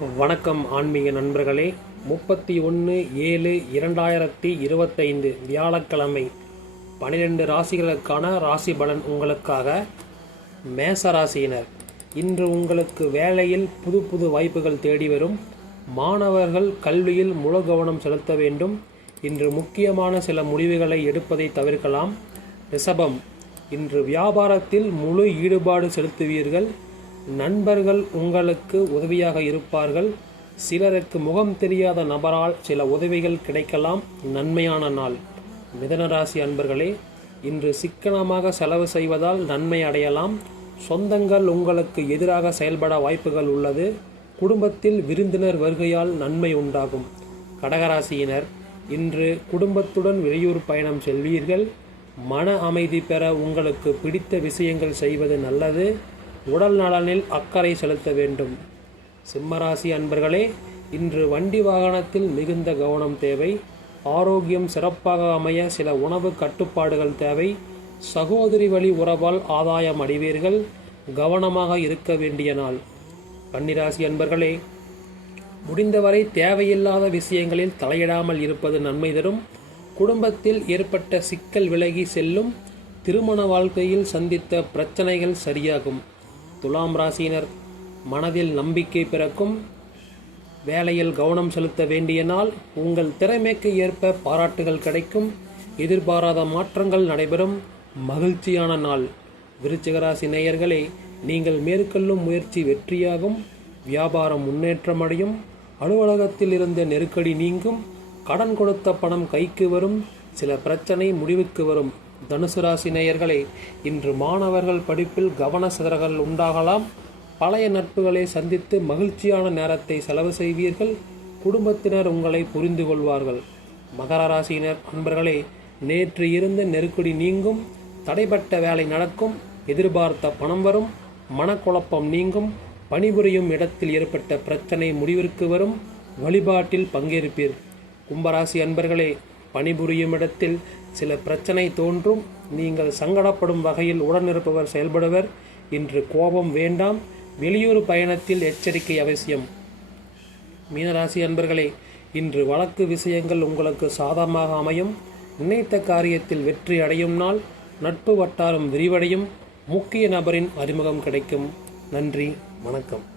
வணக்கம் ஆன்மீக நண்பர்களே. முப்பத்தி ஒன்று ஏழு இரண்டாயிரத்தி இருபத்தைந்து வியாழக்கிழமை பனிரெண்டு ராசிகளுக்கான ராசி பலன் உங்களுக்காக மேச ராசியினர் இன்று உங்களுக்கு வேலையில் புது புது வாய்ப்புகள் தேடி வரும். மாணவர்கள் கல்வியில் முழு கவனம் செலுத்த வேண்டும். இன்று முக்கியமான சில முடிவுகளை எடுப்பதை தவிர்க்கலாம். ரிஷபம் இன்று வியாபாரத்தில் முழு ஈடுபாடு செலுத்துவீர்கள். நண்பர்கள் உங்களுக்கு உதவியாக இருப்பார்கள். சிலருக்கு முகம் தெரியாத நபரால் சில உதவிகள் கிடைக்கலாம். நன்மையான நாள். மிதனராசி அன்பர்களே இன்று சிக்கனமாக செலவு செய்வதால் நன்மை அடையலாம். சொந்தங்கள் உங்களுக்கு எதிராக செயல்பட வாய்ப்புகள் உள்ளது. குடும்பத்தில் விருந்தினர் வருகையால் நன்மை உண்டாகும். கடகராசியினர் இன்று குடும்பத்துடன் வெளியூர் பயணம் செல்வீர்கள். மன அமைதி பெற உங்களுக்கு பிடித்த விஷயங்கள் செய்வது நல்லது. உடல் நலனில் அக்கறை செலுத்த வேண்டும். சிம்மராசி அன்பர்களே இன்று வண்டி வாகனத்தில் மிகுந்த கவனம் தேவை. ஆரோக்கியம் சிறப்பாக அமைய சில உணவு கட்டுப்பாடுகள் தேவை. சகோதரி வழி உறவால் ஆதாயம் அடைவீர்கள். கவனமாக இருக்க வேண்டிய நாள். கன்னிராசி அன்பர்களே முடிந்தவரை தேவையில்லாத விஷயங்களில் தலையிடாமல் இருப்பது நன்மை தரும். குடும்பத்தில் ஏற்பட்ட சிக்கல் விலகி செல்லும். திருமண வாழ்க்கையில் சந்தித்த பிரச்சனைகள் சரியாகும். துலாம் ராசியினர் மனதில் நம்பிக்கை பிறக்கும். வேலையில் கவனம் செலுத்த வேண்டிய நாள் உங்கள் திறமைக்கு ஏற்ப பாராட்டுகள் கிடைக்கும். எதிர்பாராத மாற்றங்கள் நடைபெறும். மகிழ்ச்சியான நாள். விருச்சிகராசி நேயர்களே நீங்கள் மேற்கொள்ளும் முயற்சி வெற்றியாகும். வியாபாரம் முன்னேற்றமடையும் அலுவலகத்தில் இருந்த நெருக்கடி நீங்கும். கடன் கொடுத்த பணம் கைக்கு வரும். சில பிரச்சனை முடிவுக்கு வரும். தனுசு ராசி நேயர்களே இன்று மாணவர்கள் படிப்பில் கவன சிதறல்கள் உண்டாகலாம். பழைய நட்புகளை சந்தித்து மகிழ்ச்சியான நேரத்தை செலவு செய்வீர்கள். குடும்பத்தினர் உங்களை புரிந்து கொள்வார்கள். மகர ராசியினர் அன்பர்களே நேற்று இருந்த நெருக்கடி நீங்கும் தடைப்பட்ட வேலை நடக்கும் எதிர்பார்த்த பணம் வரும் மனக்குழப்பம் நீங்கும் பணிபுரியும் இடத்தில் ஏற்பட்ட பிரச்சனை முடிவிற்கு வரும் வழிபாட்டில் பங்கேற்பீர். கும்பராசி அன்பர்களே பணிபுரியும் இடத்தில் சில பிரச்சனை தோன்றும். நீங்கள் சங்கடப்படும் வகையில் உடனிருப்பவர் செயல்படுவர். இன்று கோபம் வேண்டாம். வெளியூர் பயணத்தில் எச்சரிக்கை அவசியம். மீனராசி அன்பர்களே இன்று வழக்கு விஷயங்கள் உங்களுக்கு சாதகமாக அமையும். நினைத்த காரியத்தில் வெற்றி அடையும் நாள். நட்பு வட்டாரம் விரிவடையும். முக்கிய நபரின் அறிமுகம் கிடைக்கும். நன்றி. வணக்கம்.